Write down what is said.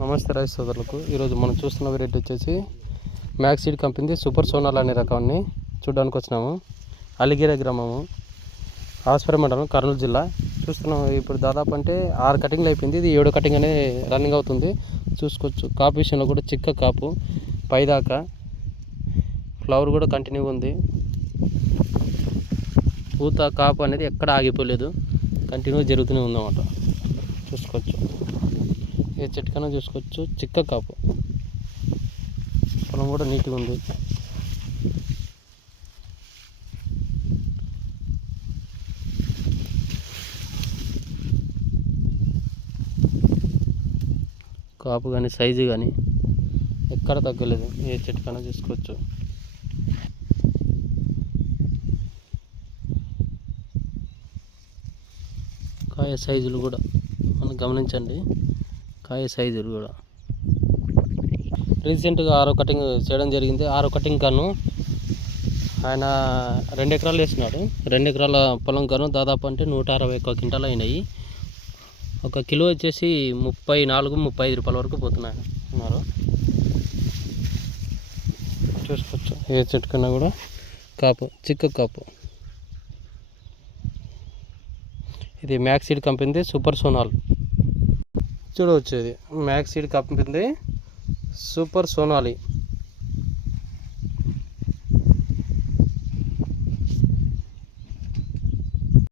నమస్తే రైతు సోదరులకు. ఈరోజు మనం చూస్తున్న వెరైటీ వచ్చేసి max seed company super Sonal అనే రకాన్ని చూడడానికి వచ్చినాము. అలిగిర గ్రామము, ఆస్పరి మండలం, కర్నూలు జిల్లా. చూస్తున్నాము ఇప్పుడు దాదాపు అంటే 6 కటింగ్లు అయిపోయింది. ఇది 7 కటింగ్ అనేది రన్నింగ్ అవుతుంది. చూసుకోవచ్చు కాపు విషయంలో కూడా చిక్క కాపు పైదాకా ఫ్లవర్ కూడా కంటిన్యూ ఉంది. పూత కాపు అనేది ఎక్కడ ఆగిపోలేదు, కంటిన్యూ జరుగుతూనే ఉందన్నమాట. చూసుకోవచ్చు ఏ చెట్టుకైనా చూసుకోవచ్చు, చిక్క కాపు. పొలం కూడా నీట్గా ఉంది. కాపు కానీ సైజు కానీ ఎక్కడ తగ్గలేదు, ఏ చెట్టుకైనా చూసుకోవచ్చు. కాయ సైజులు కూడా మనం గమనించండి, కాయ సైజులు కూడా. రీసెంట్గా 6వ కటింగ్ చేయడం జరిగింది. 6వ కటింగ్ గాను ఆయన 2 ఎకరాలు వేసినాడు. 2 ఎకరాల పొలం గాను దాదాపు అంటే 161 క్వింటాలు అయినాయి. 1 కిలో వచ్చేసి 34-35 రూపాయల వరకు పోతున్నారు. చూసుకోవచ్చు ఏ చెట్టు కన్నా కూడా కాపు, చిక్క కాపు. ఇది max seed company super Sonal. చూడవచ్చు, ఇది max seed company super Sonali.